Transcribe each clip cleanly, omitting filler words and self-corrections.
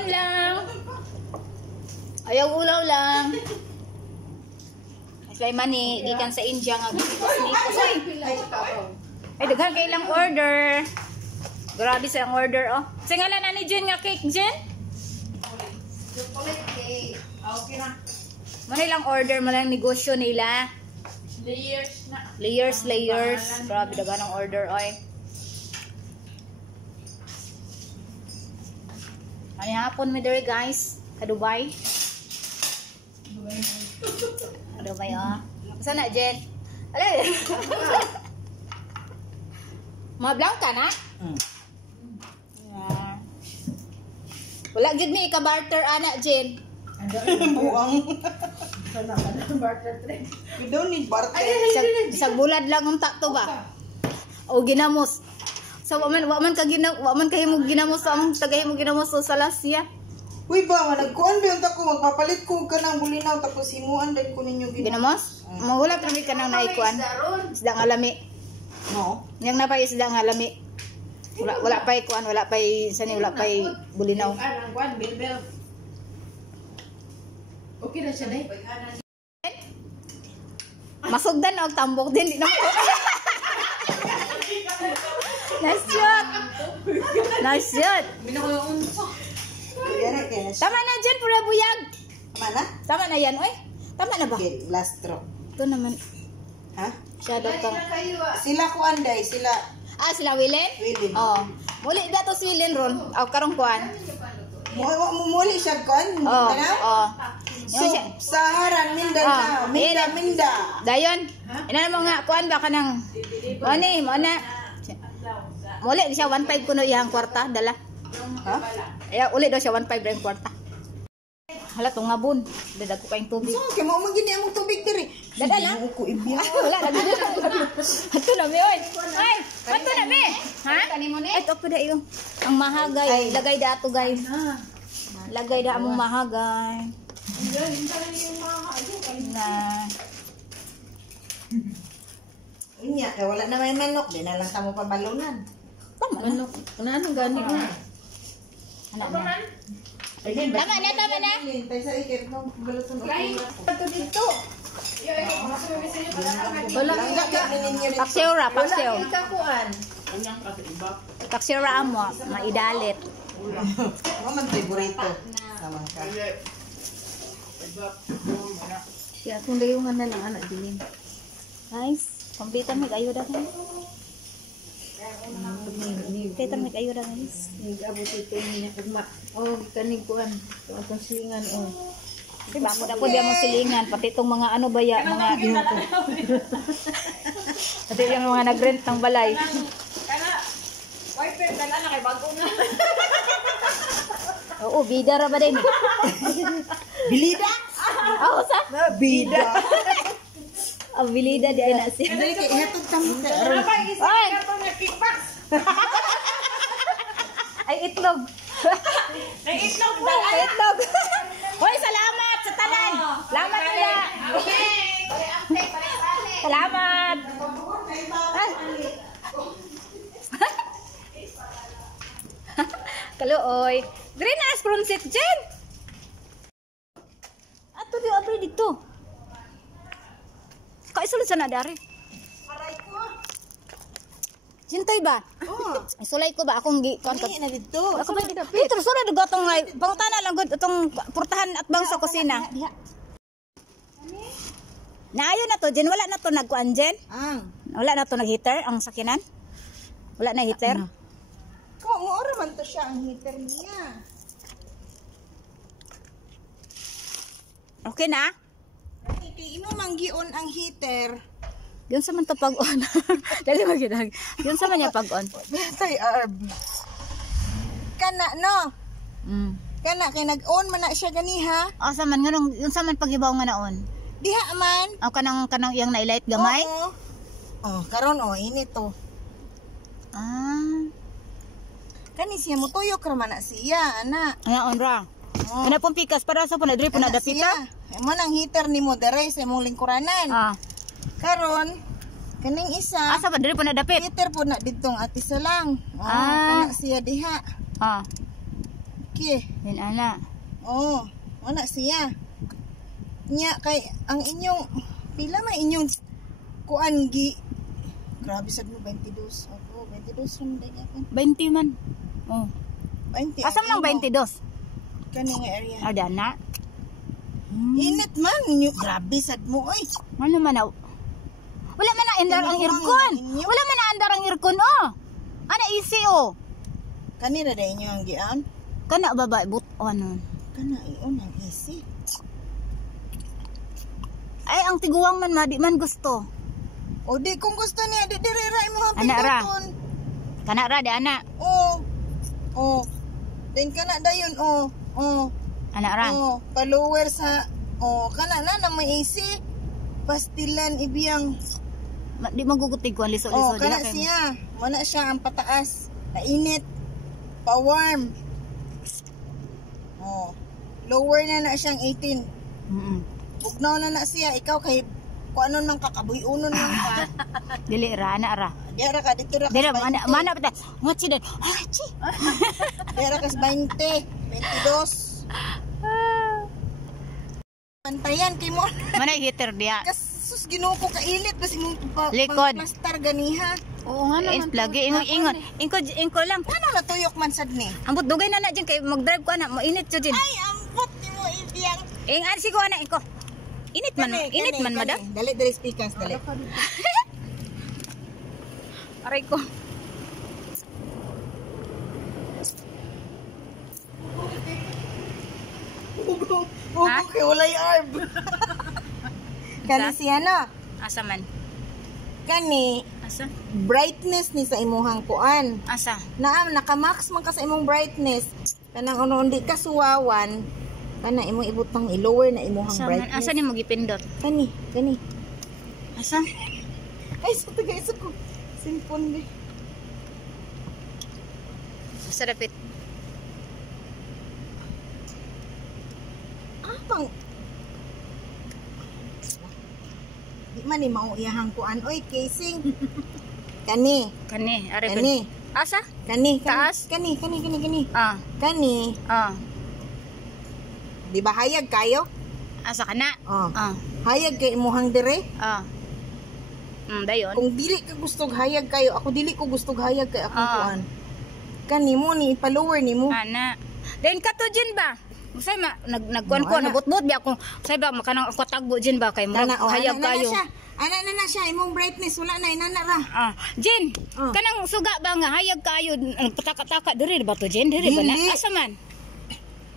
Kaon lang. Ayaw ulaw lang. Kay mani gikan sa India nga gikas ni Kusoy. Ay daghan kay ilang order. Grabe sa ang order oh. Singalan na ni Jen nga cake Jen? Chocolate cake. Okay na. Mani lang order mo lang negosyo nila. Layers na. Layers. Grabe daghan ang order oy. Ay hapon mi dere guys. Ka Dubai. Dubai ah. Saan na Jen? Alay. Mablang ka na? Yeah. Wala gid mi ika-barter ana Jen. Buang. Sana ka barter trade. We don't need barter. Isang bulad lang ang takto ba? O ginamos. So wa man kahimo ginamos sa among tagahimo ginamos sa Salasya. Uy ba, nagkuan ba yung tako, magpapalit ko ka ng bulinaw, tapos himuan din ko ninyo Ginamos? Magulat kami ka nang naikuan. Isda nga lami. No? Yang napay isda nga lami. Wala pa ikuan, wala pa sani, wala pa bulinaw. Ang kuan bilbil. Okay na siya day. Masugdan og tambok din di na. Nice shot. Nice shot. Binakulo unsa. Tama na dyan, pura buyag. Tama na? Tama na yan, oy. Tama na ba? Okay, last draw. Ito naman. Ha? Siya daw kang... Sila kuan day, sila... Ah, sila Willen? Willen. Oo. Muli dato si Willen ron. Aw, karong kuan. Mumuli siya kuan, Oo. Mindanao? Oo. So, Saharan, Mindanao. Minda. Dayon. Ina mo nga, kuan ba ka nang... Mo na. Muli siya 1.5 kuno iyang kwarta, dala. Ha? Ay, uli daw siya 1.5 rin kwarta. Hala, itong ngabon. Dadag ko kayong tubig. So, kaya mo magiging among tubig diri. Dadala? Hindi ko ibiya. Wala, nagdala. Ato na, mi, oy. Ay, ato na, mi. Ha? Ay, ito da iyo. Ang mahagay. Lagay da ato, guys. Lagay da among mahagay. Na. Inya, kaya wala na may manok. Di na lang kamo pabalunan. Tama na. Ano? Anong gani mo? Tama na. Tama na. Tayo sa ikit mo. Balutan o Ito dito. Wala ka ninyo dito. Paksiura. Ikakuan. Paksiura mo. Maidalit. Maman favorito. Naman ka. Kaya kung layungan na lang anak din. Guys, kompletan may ayuda guys. Kompletan may ayuda guys. Nag-abot ito niya kagma. Oh, kanig kuan. Atong silingan oh. Bakod ako diya mo silingan. Pati itong mga ano ba ya, mga pati yung mga nag-rent ng balay. Wiper, dala na kay bago na. Oo, bida ra ba din? Bilida? Oo, sa? Bida. Ang bilida di ay na siya. Dali kay ihatod tamo ka. Ay! Ay, itlog. Ay, itlog Ay, itlog. Hoy, salamat sa tanan. Salamat nila. Salamat. Ay. Kaluoy. Green as pronsit dyan. Ato di abri dito. Kaisulod sa nadari. Sintay ba? Oh. Isulay ko ba akong Kani na dito. ako ba dito? Peter, sorry na gatong ngay. Pangutana lang gud itong purtahan at bang sa kusina. Naayo na to, Jen. Wala na to nagkuan, Jen. Wala na to nag-heater ang sakinan. Wala na heater. Kung mo man to siya ang heater niya. Okay na? Kay imo manggion ang heater. Yun sa man to pag-on. Dali mo ginag. Yun sa man niya pag-on. Betay arb. Kana no. Kana kay nag-on man na siya ganiha. Asa man nganong yun sa man pagibaw nga naon. Diha man. Aw kanang iyang na-light gamay. Oo. Oh, karon oh ini to. Ah. Kani siya mo tuyok ra man na siya, ana. Ayaon ra. Oh. Ana pong pikas para sa puna diri puna dapita. Mo nang heater nimo dere sa imong lingkuranan. Ah. Karon kaning isa. Asa pa diri puna dapit. Heater po na ditong ati sa lang. Oh, Ah. kana siya diha. Ah. Okay. Then ana. Oh, wala siya. Nya kay ang inyong pila man inyong kuan gi. Grabe sad mo 22. Ako 22 ram dai gyapon. 20 man. Oh. 20. Asa man ang 22? Kani nga area. Ada na. Init man inyo. Grabe sad mo oy. Ano man na? Wala man na andar ang aircon. Wala man na andar ang aircon oh. Ana easy oh. Kani ra dai inyo ang gian. Kana baba but ano. Kana iyon ang easy. Ay ang tiguang man di man gusto. O di kung gusto niya di diri ra imo ang Ana ra. pinduton. Kana ra di ana. Oh. Oh. Then kana dayon oh. Oh. Ana ra. Oh, pa-lower sa kana na may AC. Pastilan ibiyang. Di magugutig ko ang liso-liso. Oh, kana siya. Wala siya ang pataas. Nainit. Pa-warm. Oh. Lower na siyang 18. Bugnaw na siya. Ikaw kay kung ano nang kakabuy-unon lang ka. Dili ra ana ra. Diara ka dito ra ka. Dili 20. mana pata. Ngachi dan. Hachi. Diara ka 20, 22. Pantayan kay mo. Mana heater dia. Kasus Ginoo ko kainit basi mo Likod. plastar ganiha. Oo nga naman. Lagi ingon. Inko lang. Ano natuyok man sad ni? Ambot dugay na na dyan kay mag-drive ko ana. Mainit jud din. Ay, ambot ni mo ibiyang. Arsi ko ana inko. Init man madam. Dali speakers dali. Aray ko. Ha? Kay walay arb. Kani siya no? Asa man? Kani Asa? brightness ni sa imuhang kuan. Asa? Naka-max man ka sa imong brightness. Kanang uno hindi ka suwawan. Kana imong ibutang i-lower na imuhang Asa man? brightness. Asa ni mo gipindot? Kani. Asa? Ay, sa taga isa ko. Simpon di. Asa dapit? Pang di man ni mao iyahang kuan oy casing. Kani. Ari Kani. Asa? Kani. Taas? Kani. Ah. Kani. Ah. Di ba hayag kayo? Asa kana? Oh. Ah. Hayag kay imuhang dire. Ah. Dayon. Kung dili ka gustog hayag kayo, ako dili ko gustog hayag kay akong Ah. kuan. Kani mo ni pa-lower nimo. Ana. Then kato dyan ba? Usay ma nagkuan ko nabutbut bi ako. Usay ba makanang ako tagbo dyan ba kay mo hayag kayo. Ana na siya imong brightness wala na inana ra. Ah, Jen, kanang suga ba nga hayag kayo nagpataka-taka diri ba to Jen? Diri ba na? Dili. Asa man?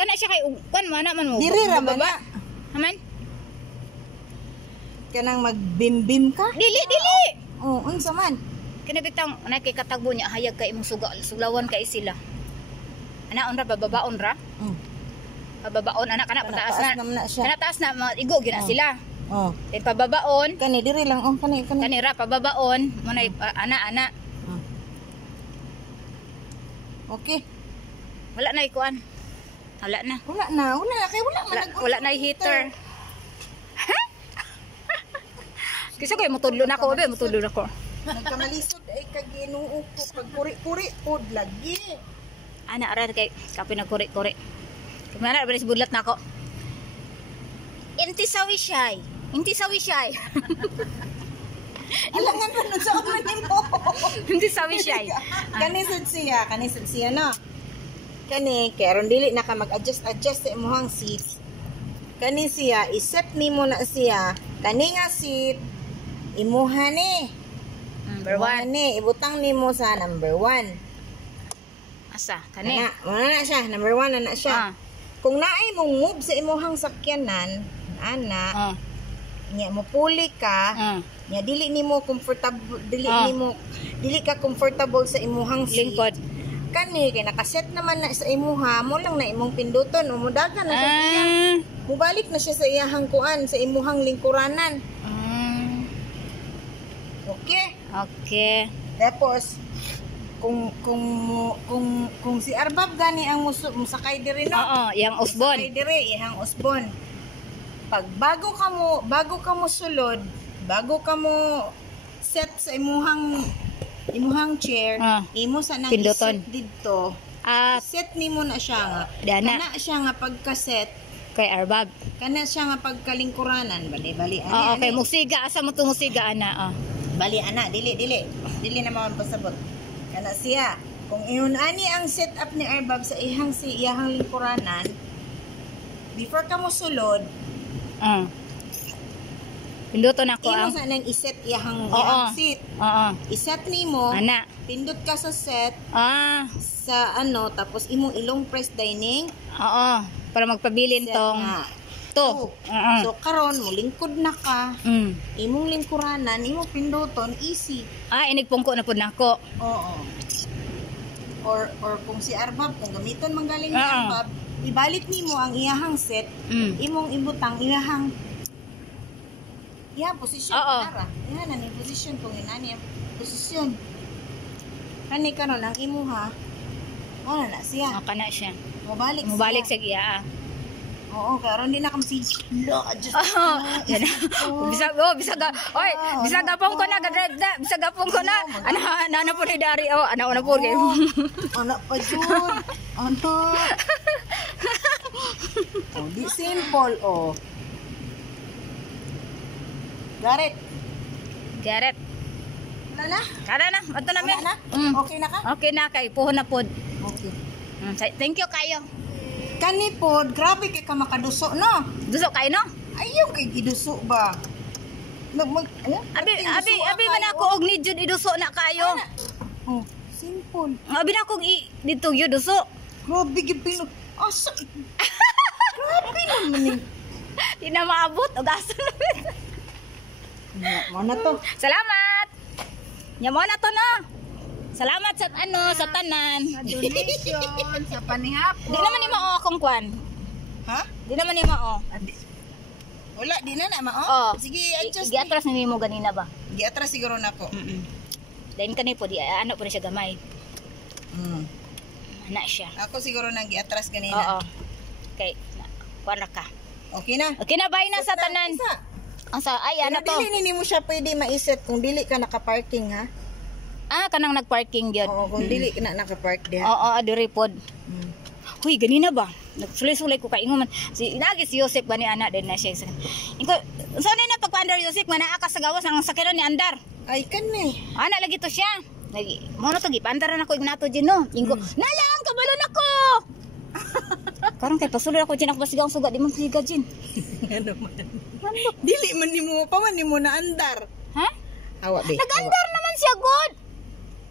Kana siya kay kuan man mo. Diri ra ba na? Haman? Kanang magbim-bim ka? Dili. Oh, unsa man? Kana bitang na kay katagbo niya hayag kay imong suga sulawan kay sila. Ana on ra babaon ra? Pababaon anak kana pataas na. Kana taas na igo gina sila. Oh. Then pababaon, Kani diri lang kani. kanira pababaon mo na ana. Okay. Wala na ikuan. Wala na. Wala na kay Wala na heater. Kasi kay mutudlo na ko, mutudlo na ko. Nagkamalisod ay kag Ginoo ko pag kuri-kuri pod lagi. Ana ara kay kape na kuri-kuri. Kumana ba budlat na ako. Inti sawi shy. Alangan ra nun sa man nimo. Inti sawi shy. Kanisod siya no. Kani kay aron dili na ka mag-adjust sa imong seat. Kani siya iset nimo na siya. Kani nga seat imuha ni. Number 1. Ni ibutang nimo sa number 1. Asa kani? Na siya, number 1 na siya. Kung naay mong move sa imuhang sakyanan, ana, nya mo puli ka, nya dili nimo comfortable, dili ka comfortable sa imuhang seat. Lingkod. Kani kay nakaset naman na sa imuha, mo lang na imong pinduton, umudagan na siya. Mubalik na siya sa iyahang kuan, sa imuhang lingkuranan. Okay. Tapos kung si Arbab gani ang musakay diri no. Oo, yang usbon. Musakay diri ihang usbon. Pag bago ka mo sulod, bago ka mo set sa imuhang chair, imo sa nang Pinduton. iset didto Set nimo na siya nga. Dana. Kana siya nga pagka-set. Kay Arbab. Kana siya nga pagkalingkuranan. Bali, ani. Oo, okay. Musiga. Asa mo to musiga, ana. Bali, ana. Dili na mapasabot. Kana siya. Kung iyon ani ang setup ni Arbab sa iyang lingkuranan, before ka mo sulod, pinduton ako imo ang sa nang iset iyang seat. Iset nimo. Ana. Pindot ka sa set. Sa tapos imong ilong press dining. Para magpabilin set tong nga. to. So karon mo lingkod na ka. Imong lingkuranan, imong pinduton easy. Inigpungko na pud nako. Oo. Or kung si Arbab, kung gamiton man galing ni Arbab, ibalik nimo ang iyahang set, imong ibutang iyahang posisyon para. Yan na ni posisyon kung inani ang posisyon. Kani karon ang imuha. Na siya. Kana siya. Mubalik sa iya. Oo, karon di na kam si Bisag gapong ko na gadrive da. Bisag gapong ko na. Ana po ni Dari. Ana po kay. Ana pa jud. Di simple Gareth. Kada na. Ato na mi. Okay na ka? Okay na kay puhon na pod. Okay. Thank you kayo. Kani pod, grabe kay ka makaduso no. Duso kayo no? Ayaw kay giduso ba? Abi man ako og ni jud iduso na kayo. Simple. Abi na ako dito gyud duso. Grabe gyud pino. Asa? Grabe naman ni. Di na maabot og aso na. Mana to? Salamat. Nya mo na to no. Salamat sa sa tanan. Sa donation, sa panihapon. Di naman ni mao akong kwan. Ha? Di naman ni mao. Wala, di na mao. Sige, adjust. Giatras ni mo ganina ba? Giatras siguro nako. Dahil kani po di ano po na siya gamay. Ana siya. Ako siguro nang giatras ganina. Okay, kwan ra ka. Okay na. Okay na bay na sa tanan. Ang sa ana to. Dili mo siya pwede maiset kung dili ka naka-parking ha. Kanang nag-parking gyud. Oo, kung dili ka naka-park diha. Diri pod. Huy, ganina ba? Nagsulay-sulay ko kay ingon man. Si Joseph ba ni ana din na siya. Inko, saan na pagpa-under Joseph man naa ka sa gawas ang sakyanan ni andar. Ay kani. Ana lagi to siya. Lagi. Mo na to gipandaran ako ignato din no. Ingo, nalang kabalon ako. Karon kay pasuloy ako din ako basigang suga di man siga din. Ano man. Dili man nimo pa man nimo na andar. Ha? Awa be. Nag-andar naman siya god.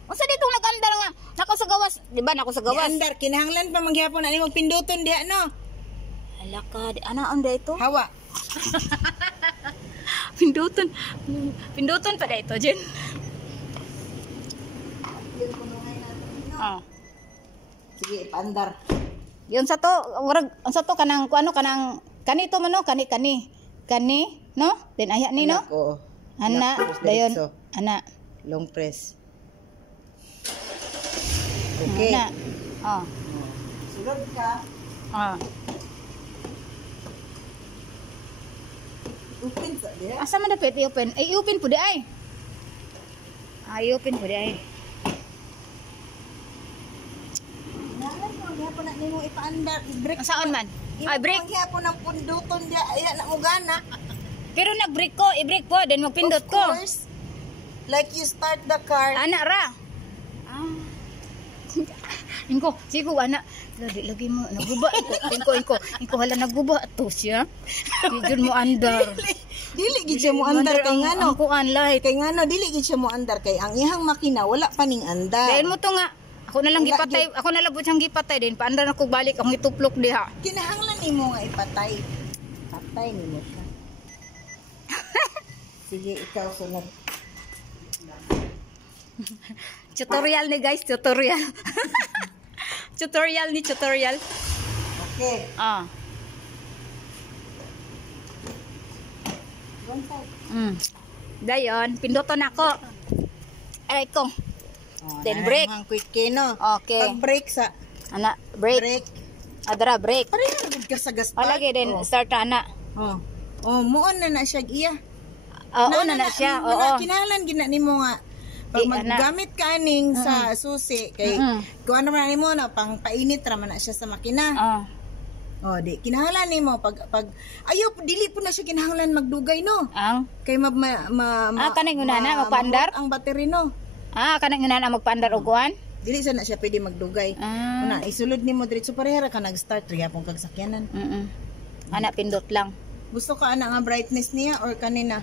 Unsa dito nag-andar nga? Nako sa gawas, di ba nako sa gawas? Andar kinahanglan pa mangyapon ani mong pinduton diha no. Hala ka, ana anda ito? Hawa. Pinduton. Pinduton pa dito, Jen. Sige, ipaandar. Yun sa to, warag, sa to kanang kuano kanang kanito man no, kani no? Den aya ni no? Oo. Ana, dayon. Ana. Long press. Okay. Ana. Sulod ka. Open sa diha. Asa man dapat i-open? I-open po di ay. I-open po di ay. Gyapon na nimo ipaandar, i-break. Saan man? Ay, break. Gyapon ang punduton diha, aya na mo gana. Pero nag-break ko, i-break po, then magpindot ko. Of course. Like you start the car. Ana ra. Inko, sigo ana. Lagi mo naguba Inko hala naguba to siya. Gid mo andar. Dili gid siya mo andar kay ngano. Ang kuan light. Kay ngano dili gid siya mo andar kay ang iyang makina wala pa ning andar. Dahil mo to nga ako na lang gipatay, ako na lang siyang gipatay din paandar ako balik akong ituplok diha. Kinahanglan nimo nga ipatay. Patay nimo siya. Sige, ikaw sunod. Tutorial ni guys, tutorial. Tutorial. Okay. Dayon, pinduton ako. Aray ko. Then break. Ang quick no. Okay. Pag break sa Ana, break. Adra break. Pareha gud ka sa gaspat. Lagi din start ana. Muon na siya iya. Oo na siya. Oo. Kinahanglan gina nimo nga Pag maggamit ka aning sa susi kay kuha naman nimo na pang painit ra man na siya sa makina. Oh, di kinahanglan nimo pag ayo dili po na siya kinahanglan magdugay no. Kay kanang una na magpaandar ang battery no. Kanang una na magpaandar og kuan. Dili sa na siya pwede magdugay. Una isulod nimo diretso parehara ka nag-start riya pong kagsakyanan. Ana pindot lang. Gusto ka ana nga brightness niya or kanina?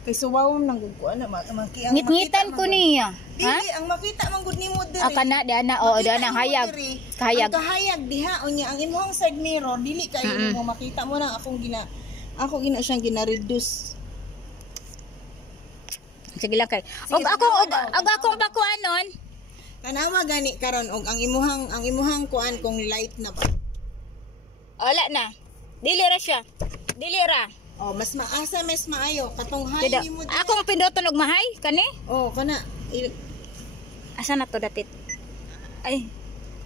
Kay suwawon nang gud ko ana makiang ngit-ngitan ko niya. Dili ang makita man gud nimo diri. Kana di ana ana hayag. Kahayag. Ang kahayag diha unya ang imong side mirror dili kay mo makita mo na ako gina siyang gina-reduce. Sige lang kay. Og akong pakuanon. Kanawa gani karon og ang imuhang kuan kung light na ba. Wala na. Dili ra siya. Dili ra. Oh, mas maasa mas maayo katong high nimo. Akong pinduton og mahay kani? Oh, kana. Asa na to datit? Ay.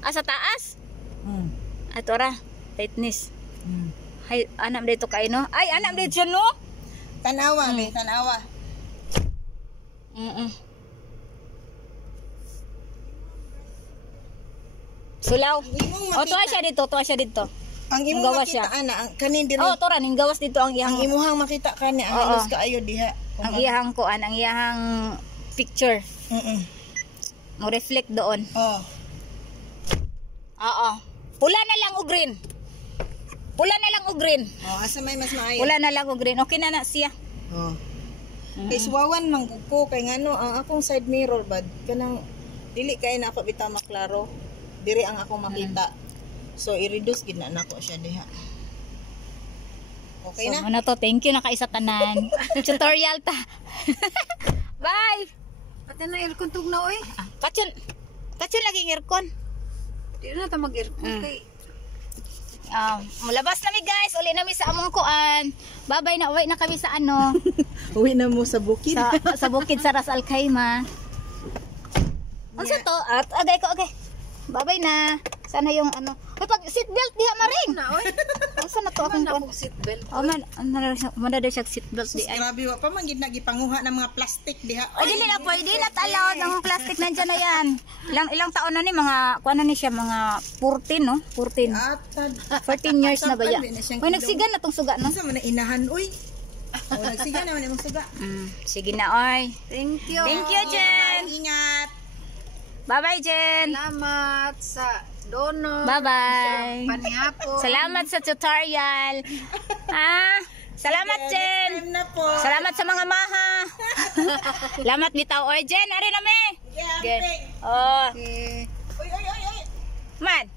Asa taas? Ato ra. Tightness. Hay anam dito kay no? Ay anam dito no? Tanawa, be, tanawa. Sulaw. Tuwa siya dito. Ang imong makita ana ang kanin diri. Tora ning gawas dito ang iyang. Ang imuhang makita kani ang halos kaayo diha. Ang iyang kuan, ang iyang picture. Mo reflect doon. Pula na lang o green. Asa may mas maayo. Pula na lang o green. Okay na siya. Kay suwawan man ko kay ngano ang akong side mirror bad kanang dili kay na ako bitaw maklaro. Diri ang akong makita. So i-reduce gid na nako siya diha. Okay na? So, to, thank you nakaisa tanan. Tutorial ta. Bye. Pati na aircon tug na oy. Katsun lagi aircon. Di na ta mag-aircon kay. Mulabas na mi guys, uli na mi sa among kuan. Babay na, uwi na kami sa ano. Uwi na mo sa bukid. sa bukid sa Ras Al Khaimah. Unsa to? At agay ko okay. Babay na. Sana yung ano. Ay pag seatbelt diha maring. Unsa na to akong kuan? Seatbelt. Man siya seatbelt di ay. Grabe wa pa man gid nagipanguha ng mga plastic diha. O dili na pwede na allowed ang plastic nandiyan na yan. Ilang taon na ni mga kuan na ni siya mga 14 no? 14. 14 years na ba ya? Oy nagsigan na tong suga no? Unsa man na inahan oy? Nagsigan naman imong suga. Sige na oy. Thank you. Thank you Jen. Ingat. Bye-bye Jen. Salamat sa dono. Bye-bye. Panihapon. Salamat sa tutorial. Salamat Jen. Salamat sa mga maha. Salamat bitaw oy Jen, ari na me. Yeah. Oh. Oy. Man.